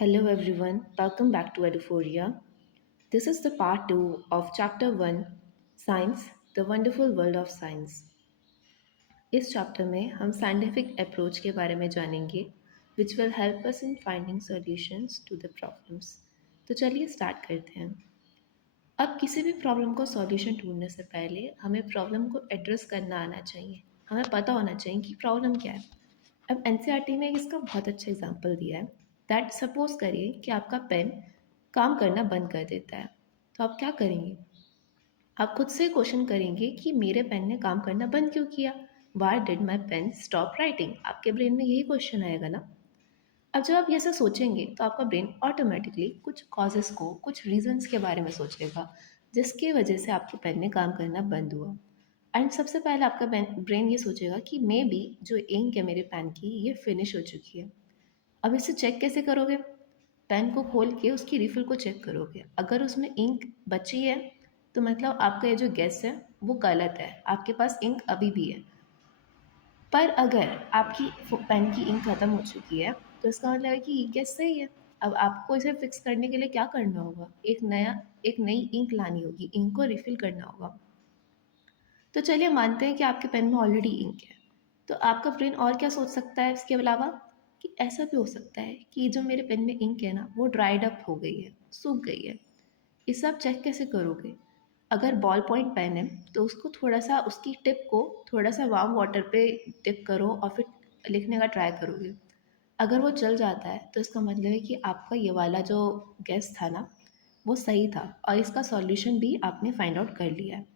Hello everyone, welcome back to Eduphoria. This is the part 2 of chapter 1 Science, the Wonderful World of Science. इस chapter में हम scientific approach के बारे में जानेंगे which will help us in finding solutions to the problems. तो चलिए start करते हैं। अब किसी भी प्रॉब्लम को सॉल्यूशन ढूंढने से पहले हमें प्रॉब्लम को एड्रेस करना आना चाहिए। हमें पता होना चाहिए कि प्रॉब्लम क्या है। अब एनसीईआरटी ने इसका बहुत अच्छा एग्जांपल दिया है दैट सपोज करिए कि आपका पेन काम करना बंद कर देता है, तो आप क्या करेंगे? आप खुद से क्वेश्चन करेंगे कि मेरे पेन ने काम करना बंद क्यों किया? Why did my pen stop writing? आपके ब्रेन में यही क्वेश्चन आएगा ना। अब जब आप ये ऐसा सोचेंगे तो आपका ब्रेन ऑटोमेटिकली कुछ कॉजेस को, कुछ रीजंस के बारे में सोचेगा जिसकी वजह से आपके पेन ने काम करना बंद हुआ। एंड सबसे पहले आपका ब्रेन ये सोचेगा कि मे बी जो इंक है मेरे पेन की ये फिनिश हो चुकी है। अब इसे चेक कैसे करोगे? पेन को खोल के उसकी रिफिल को चेक करोगे। अगर उसमें इंक बची है तो मतलब आपका ये जो गेस है वो गलत है, आपके पास इंक अभी भी है। पर अगर आपकी पेन की इंक ख़त्म हो चुकी है तो इसका मतलब है कि ये गेस सही है। अब आपको इसे फिक्स करने के लिए क्या करना होगा? एक नई इंक लानी होगी, इंक को रिफिल करना होगा। तो चलिए मानते हैं कि आपके पेन में ऑलरेडी इंक है, तो आपका ब्रेन और क्या सोच सकता है इसके अलावा कि ऐसा भी हो सकता है कि जो मेरे पेन में इंक है ना वो ड्राइड अप हो गई है, सूख गई है। इसे आप चेक कैसे करोगे? अगर बॉल पॉइंट पेन है तो उसको थोड़ा सा, उसकी टिप को थोड़ा सा वार्म वाटर पे टिप करो और फिर लिखने का ट्राई करोगे। अगर वो चल जाता है तो इसका मतलब है कि आपका ये वाला जो गेस था ना वो सही था और इसका सॉल्यूशन भी आपने फाइंड आउट कर लिया है।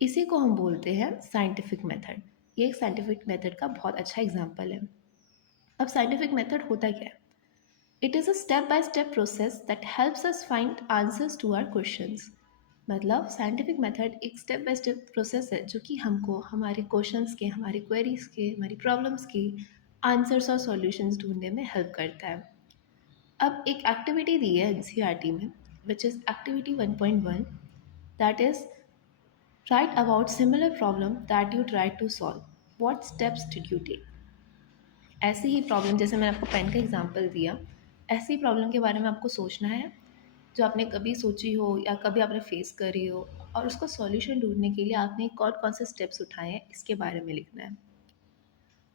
इसी को हम बोलते हैं साइंटिफिक मेथड। ये एक साइंटिफिक मेथड का बहुत अच्छा एग्जाम्पल है। अब साइंटिफिक मेथड होता क्या है? It is a step by step process that helps us find answers to our questions. मतलब साइंटिफिक मेथड एक स्टेप बाय स्टेप प्रोसेस है जो कि हमको हमारे क्वेश्चंस के, हमारी क्वेरीज के, हमारी प्रॉब्लम्स के आंसर्स और सॉल्यूशंस ढूंढने में हेल्प करता है। अब एक एक्टिविटी दी है एनसीईआरटी में which is activity 1.1, that is write about similar problem that you tried to solve. What steps did you take? ऐसी ही प्रॉब्लम, जैसे मैंने आपको पेन का एग्जांपल दिया, ऐसी प्रॉब्लम के बारे में आपको सोचना है जो आपने कभी सोची हो या कभी आपने फेस करी हो, और उसका सॉल्यूशन ढूंढने के लिए आपने कौन कौन से स्टेप्स उठाए हैं इसके बारे में लिखना है।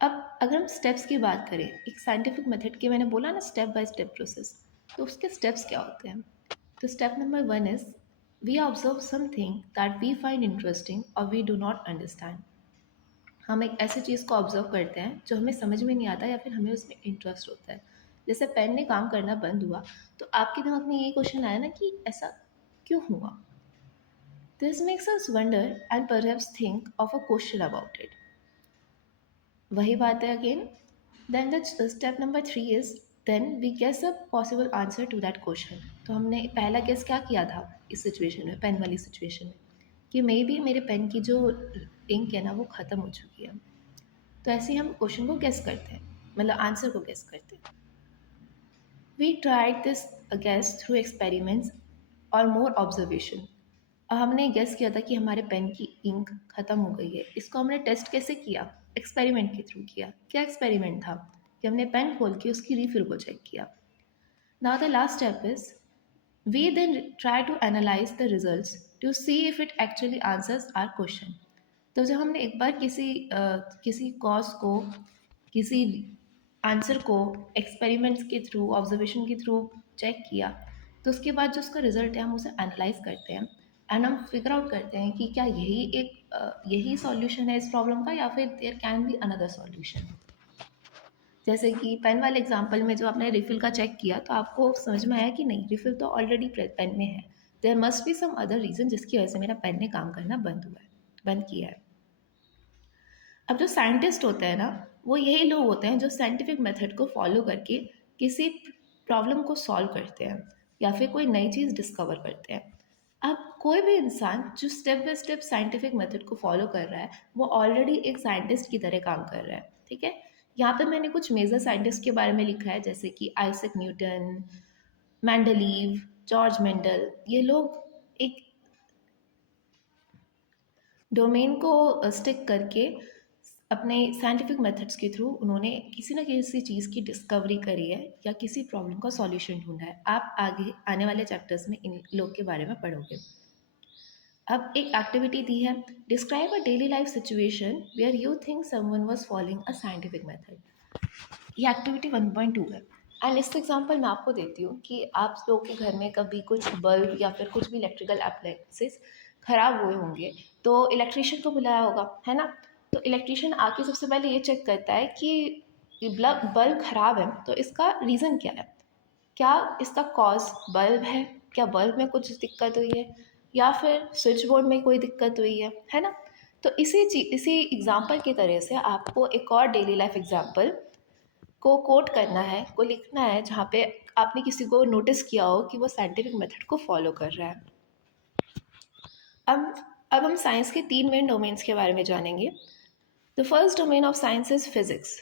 अब अगर हम स्टेप्स की बात करें, एक साइंटिफिक मेथड के, मैंने बोला ना स्टेप बाय स्टेप प्रोसेस, तो उसके स्टेप्स क्या होते हैं? तो step number 1 is we observe something that we find interesting और वी डू नॉट अंडरस्टैंड। हम एक ऐसी चीज़ को ऑब्जर्व करते हैं जो हमें समझ में नहीं आता या फिर हमें उसमें इंटरेस्ट होता है। जैसे पेन ने काम करना बंद हुआ तो आपके दिमाग में यही क्वेश्चन आया ना कि ऐसा क्यों हुआ? This makes us wonder and perhaps think of a question about it. वही बात है again. Then the step number 3 is then we guess a possible answer to that question. तो हमने पहला गेस क्या किया था इस सिचुएशन में, पेन वाली सिचुएशन में, कि मे बी मेरे पेन की जो इंक है ना वो ख़त्म हो चुकी है। तो ऐसे ही हम क्वेश्चन को गेस करते हैं, मतलब आंसर को गेस करते हैं। We tried this guess through experiments और मोर ऑब्जर्वेशन। अब हमने गेस किया था कि हमारे पेन की इंक ख़त्म हो गई है, इसको हमने टेस्ट कैसे किया? एक्सपेरिमेंट के थ्रू किया। क्या एक्सपेरिमेंट था? कि हमने पेन खोल के उसकी रीफिल को चेक किया। Now the last step is we then try to analyse the results to see if it actually answers our question. तो जब हमने एक बार किसी कॉज को, किसी आंसर को एक्सपेरिमेंट्स के थ्रू, ऑब्जर्वेशन के थ्रू चेक किया, तो उसके बाद जो उसका रिजल्ट है हम उसे एनालाइज करते हैं एंड हम फिगर आउट करते हैं कि क्या यही सॉल्यूशन है इस प्रॉब्लम का या फिर there can be another solution. जैसे कि पेन वाले एग्जांपल में जो आपने रिफिल का चेक किया तो आपको समझ में आया कि नहीं, रिफिल तो ऑलरेडी पेन में है, there must be some other reason जिसकी वजह से मेरा पेन ने काम करना बंद किया है। अब जो साइंटिस्ट होते हैं ना वो यही लोग होते हैं जो साइंटिफिक मेथड को फॉलो करके किसी प्रॉब्लम को सॉल्व करते हैं या फिर कोई नई चीज़ डिस्कवर करते हैं। अब कोई भी इंसान जो step by step scientific method को फॉलो कर रहा है वो ऑलरेडी एक साइंटिस्ट की तरह काम कर रहा है, ठीक है। यहाँ पे मैंने कुछ मेजर साइंटिस्ट के बारे में लिखा है जैसे कि Isaac Newton, Mendeleev, George Mendel. ये लोग एक डोमेन को स्टिक करके अपने साइंटिफिक मेथड्स के थ्रू उन्होंने किसी न किसी चीज़ की डिस्कवरी करी है या किसी प्रॉब्लम का सॉल्यूशन ढूंढा है। आप आगे आने वाले चैप्टर्स में इन लोग के बारे में पढ़ोगे। अब एक एक्टिविटी दी है, describe a daily life situation where you think someone was following a scientific method. ये एक्टिविटी 1.2 है। एंड इसका एग्जांपल मैं आपको देती हूँ कि आप लोग के घर में कभी कुछ बल्ब या फिर कुछ भी इलेक्ट्रिकल अप्लायंसेस खराब हुए होंगे, तो इलेक्ट्रिशियन को बुलाया होगा, है ना। तो इलेक्ट्रिशियन आके सबसे पहले ये चेक करता है कि बल्ब खराब है तो इसका रीज़न क्या है। क्या इसका कॉज बल्ब है, क्या बल्ब में कुछ दिक्कत हुई है, या फिर स्विच बोर्ड में कोई दिक्कत हुई है ना। तो इसी एग्जाम्पल की तरह से आपको एक और डेली लाइफ एग्जाम्पल को कोट करना है, को लिखना है, जहाँ पे आपने किसी को नोटिस किया हो कि वो साइंटिफिक मेथड को फॉलो कर रहा है। अब अब हम साइंस के 3 मेन डोमेन्स के बारे में जानेंगे। The first domain of science is physics.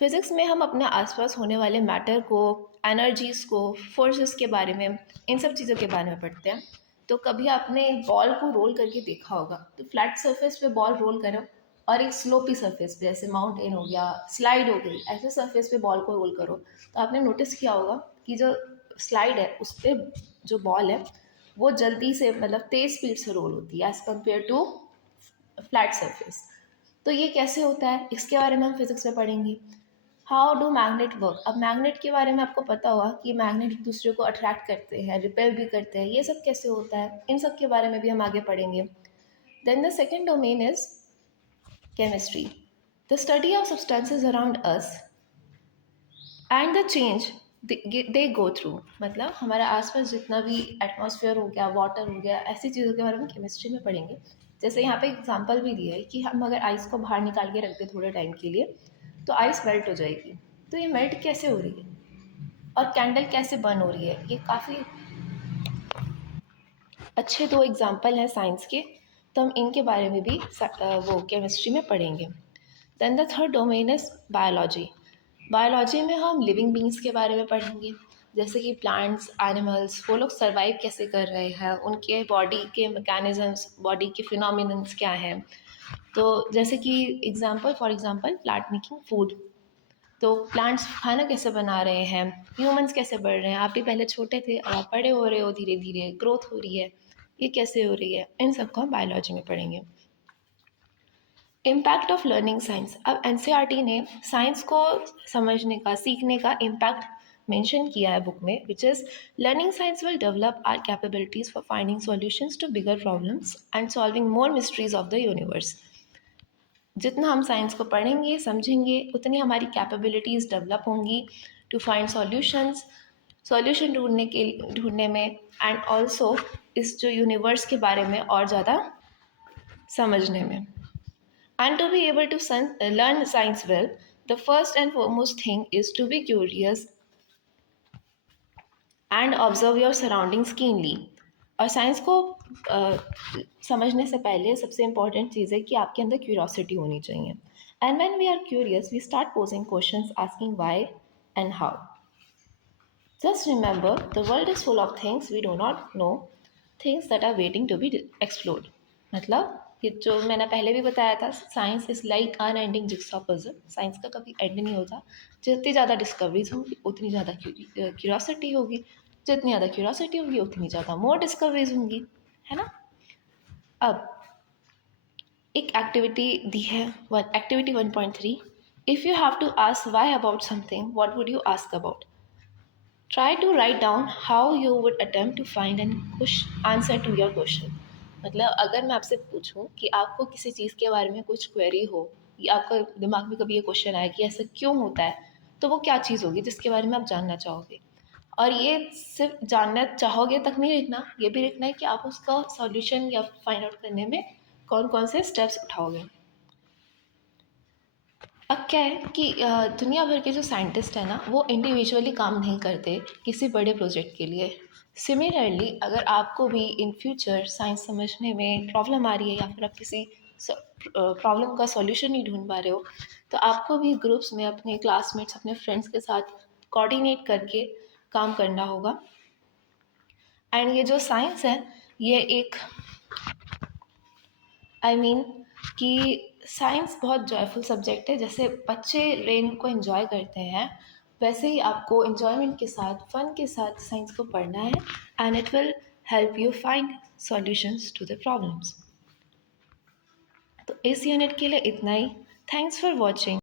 Physics में हम अपने आसपास होने वाले मैटर को, एनर्जीज को, फोर्सेस के बारे में, इन सब चीज़ों के बारे में पढ़ते हैं। तो कभी आपने बॉल को रोल करके देखा होगा, तो फ्लैट सरफेस पे बॉल रोल करो और एक स्लोपी सरफेस पे, जैसे माउंटेन हो गया, स्लाइड हो गई, ऐसे सरफेस पे बॉल को रोल करो, तो आपने नोटिस किया होगा कि जो स्लाइड है उस पर जो बॉल है वो जल्दी से, मतलब तेज स्पीड से रोल होती है as compare to flat surface. तो ये कैसे होता है, इसके बारे में हम फिजिक्स में पढ़ेंगे। How do magnet work. अब मैग्नेट के बारे में आपको पता होगा कि मैग्नेट एक दूसरे को अट्रैक्ट करते हैं, रिपेल भी करते हैं, ये सब कैसे होता है, इन सब के बारे में भी हम आगे पढ़ेंगे। Then the second domain is chemistry, the study of substances around us and the change they go through. मतलब हमारे आसपास जितना भी एटमॉस्फेयर हो गया, वाटर हो गया, ऐसी चीज़ों के बारे में केमिस्ट्री में पढ़ेंगे। जैसे यहाँ पे एग्जांपल भी दिया है कि हम अगर आइस को बाहर निकाल के रख दें थोड़े टाइम के लिए, तो आइस मेल्ट हो जाएगी। तो ये मेल्ट कैसे हो रही है और कैंडल कैसे बर्न हो रही है, ये काफ़ी अच्छे 2 एग्जांपल हैं साइंस के। तो हम इनके बारे में भी वो केमिस्ट्री में पढ़ेंगे। Then the third domain is biology. Biology में हम लिविंग बींग्स के बारे में पढ़ेंगे, जैसे कि प्लांट्स, एनिमल्स, वो लोग सर्वाइव कैसे कर रहे हैं, उनके बॉडी के मैकेनिज्म्स, बॉडी के फिनोमिनन्स क्या हैं। तो जैसे कि example, for example plant making food, तो प्लांट्स खाना कैसे बना रहे हैं, ह्यूमंस कैसे बढ़ रहे हैं, आप भी पहले छोटे थे और आप बड़े हो रहे हो, धीरे धीरे ग्रोथ हो रही है, ये कैसे हो रही है, इन सबको हम बायोलॉजी में पढ़ेंगे। Impact of learning science. अब एनसीईआरटी ने साइंस को समझने का, सीखने का इम्पैक्ट मेंशन किया है बुक में, which is learning science will develop our capabilities for finding solutions to bigger problems and solving more mysteries of the universe. जितना हम साइंस को पढ़ेंगे, समझेंगे, उतनी हमारी कैपेबिलिटीज़ डेवलप होंगी टू फाइंड सॉल्यूशंस, सॉल्यूशन ढूंढने में, एंड ऑल्सो इस जो यूनिवर्स के बारे में और ज़्यादा समझने में। And to be able to learn science well, the first and foremost thing is to be curious and observe your surroundings keenly. और साइंस को समझने से पहले सबसे इम्पॉर्टेंट चीज़ है कि आपके अंदर क्यूरियोसिटी होनी चाहिए। And when we are curious we start posing questions, asking why and how. Just remember the world is full of things we do not know, things that are waiting to be explored. मतलब ये जो मैंने पहले भी बताया था, science is like unending jigsaw puzzle. Science का कभी एंड नहीं होता। जितनी ज़्यादा डिस्कवरीज होंगी उतनी ज़्यादा क्यूरियोसिटी होगी, जितनी ज़्यादा क्यूरियोसिटी होगी उतनी ज़्यादा मोर डिस्कवरीज होंगी, है ना। अब एक एक्टिविटी दी है, activity 1.3। If you have to ask why about something, what would you ask about. Try to write down how you would attempt to find an answer to your question. मतलब अगर मैं आपसे पूछूं कि आपको किसी चीज़ के बारे में कुछ क्वेरी हो, या आपका दिमाग में कभी ये क्वेश्चन आए कि ऐसा क्यों होता है, तो वो क्या चीज़ होगी जिसके बारे में आप जानना चाहोगे। और ये सिर्फ जानना चाहोगे तक नहीं लिखना, ये भी लिखना है कि आप उसका सॉल्यूशन या फाइंड आउट करने में कौन कौन से स्टेप्स उठाओगे। अब क्या है कि दुनिया भर के जो साइंटिस्ट हैं ना, वो इंडिविजुअली काम नहीं करते किसी बड़े प्रोजेक्ट के लिए। सिमिलरली अगर आपको भी इन फ्यूचर साइंस समझने में प्रॉब्लम आ रही है, या फिर आप किसी प्रॉब्लम का सॉल्यूशन नहीं ढूंढ पा रहे हो, तो आपको भी ग्रुप्स में अपने क्लासमेट्स, अपने फ्रेंड्स के साथ कोऑर्डिनेट करके काम करना होगा। एंड ये जो साइंस है, ये एक, आई मीन कि साइंस बहुत जॉयफुल सब्जेक्ट है। जैसे बच्चे रेन को एंजॉय करते हैं, वैसे ही आपको एंजॉयमेंट के साथ, फन के साथ साइंस को पढ़ना है, and it will help you find solutions to the problems. तो इस यूनिट के लिए इतना ही। Thanks for watching.